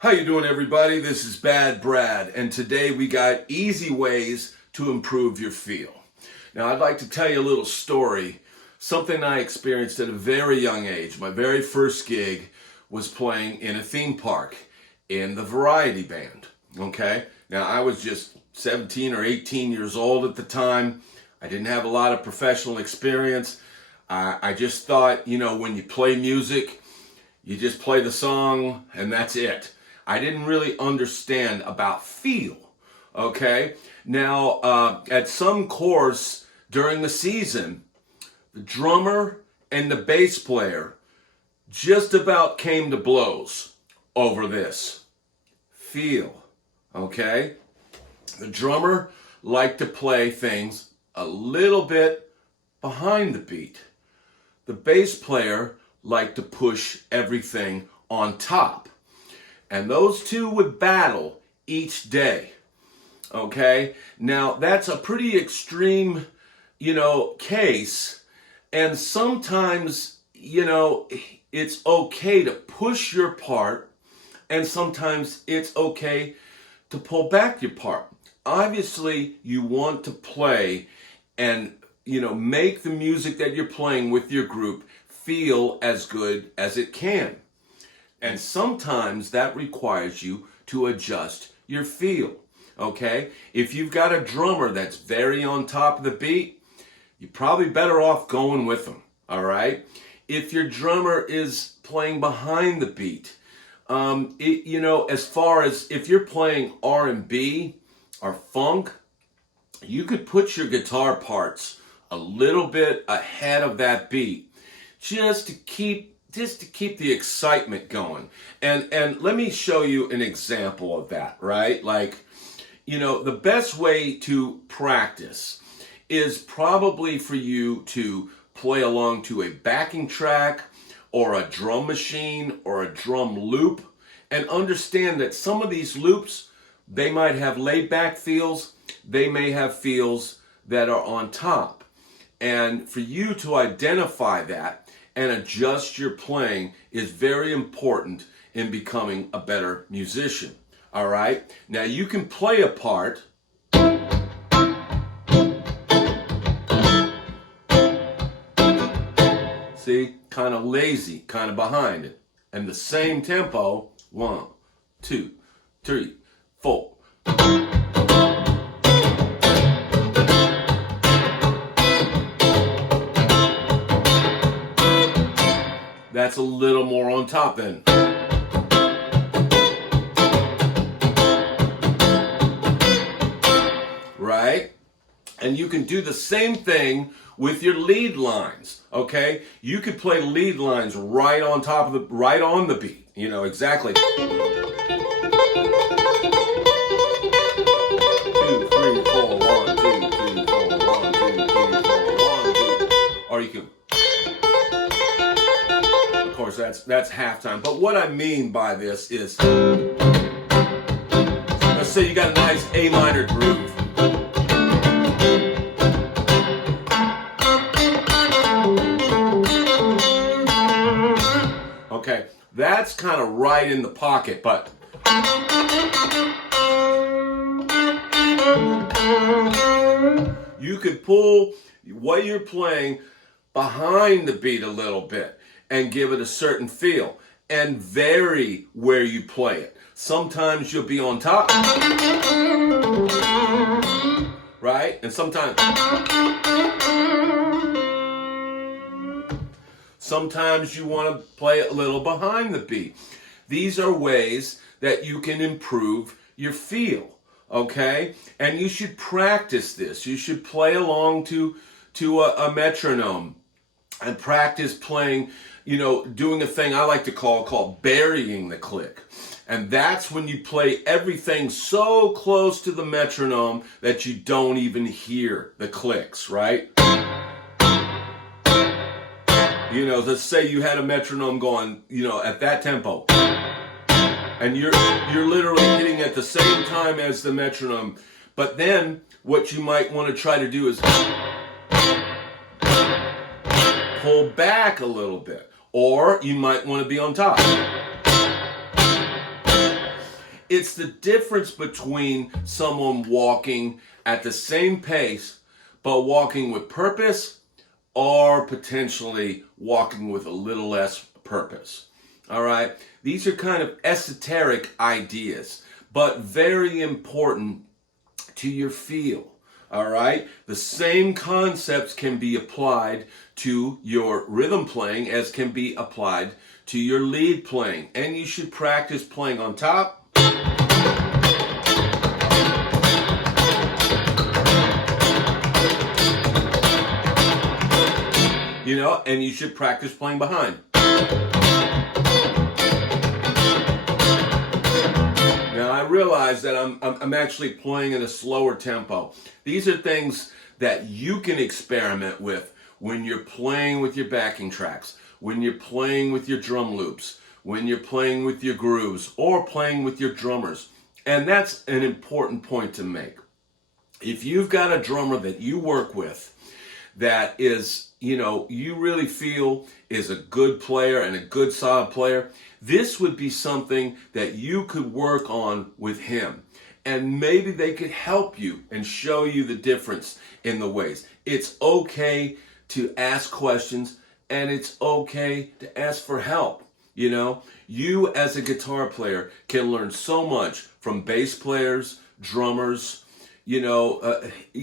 How you doing, everybody? This is Bad Brad, and today we got easy ways to improve your feel. Now, I'd like to tell you a little story, something I experienced at a very young age. My very first gig was playing in a theme park in the variety band, okay? Now, I was just 17 or 18 years old at the time. I didn't have a lot of professional experience. I just thought, when you play music, you just play the song and that's it. I didn't really understand about feel, okay? Now, at some course during the season, the drummer and the bass player just about came to blows over this. Feel, okay? The drummer liked to play things a little bit behind the beat. The bass player liked to push everything on top. And those two would battle each day, okay? Now, that's a pretty extreme, case. And sometimes, it's okay to push your part, and sometimes it's okay to pull back your part. Obviously, you want to play and, make the music that you're playing with your group feel as good as it can. And sometimes that requires you to adjust your feel, okay? If you've got a drummer that's very on top of the beat, you're probably better off going with them, all right? If your drummer is playing behind the beat, as far as if you're playing R&B or funk, you could put your guitar parts a little bit ahead of that beat just to keep the excitement going. And let me show you an example of that, right? Like, the best way to practice is probably for you to play along to a backing track or a drum machine or a drum loop, and understand that some of these loops, they might have laid back feels, they may have feels that are on top. And for you to identify that and adjust your playing is very important in becoming a better musician. All right? Now, you can play a part. See? Kind of lazy, kind of behind it. And the same tempo. 1, 2, 3, 4. That's a little more on top then. Right? And you can do the same thing with your lead lines, okay? You could play lead lines right on the beat, exactly. 2, 3, 4, 1, 2, 3, 4, 1, 2, 3, 4, 1, 2. Or you can, of course, that's halftime. But what I mean by this is, let's say you got a nice A minor groove. Okay, that's kind of right in the pocket, but you could pull what you're playing behind the beat a little bit and give it a certain feel and vary where you play it. Sometimes you'll be on top, right? And sometimes you want to play it a little behind the beat. These are ways that you can improve your feel, okay? And you should practice this. You should play along to a metronome and practice playing, doing a thing I like to call burying the click. And that's when you play everything so close to the metronome that you don't even hear the clicks, right? Let's say you had a metronome going, at that tempo, and you're literally hitting at the same time as the metronome. But then what you might want to try to do is pull back a little bit, or you might want to be on top. It's the difference between someone walking at the same pace, but walking with purpose, or potentially walking with a little less purpose. All right? These are kind of esoteric ideas, but very important to your feel. All right? The same concepts can be applied to your rhythm playing as can be applied to your lead playing. And you should practice playing on top. And you should practice playing behind. Now I realize that I'm actually playing in a slower tempo. These are things that you can experiment with when you're playing with your backing tracks, when you're playing with your drum loops, when you're playing with your grooves, or playing with your drummers. And that's an important point to make. If you've got a drummer that you work with that is, you really feel is a good player and a good solid player, this would be something that you could work on with him. And maybe they could help you and show you the difference in the ways. It's okay to ask questions, and it's okay to ask for help. You as a guitar player can learn so much from bass players, drummers,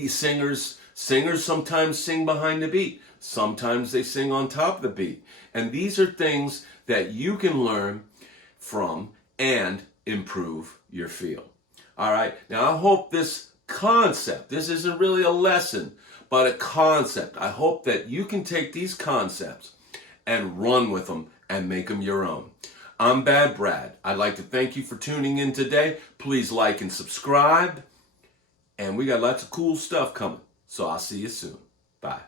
singers. Singers sometimes sing behind the beat. Sometimes they sing on top of the beat. And these are things that you can learn from and improve your feel. All right. Now, I hope this concept, this isn't really a lesson, but a concept. I hope that you can take these concepts and run with them and make them your own. I'm Bad Brad. I'd like to thank you for tuning in today. Please like and subscribe. And we got lots of cool stuff coming. So I'll see you soon. Bye.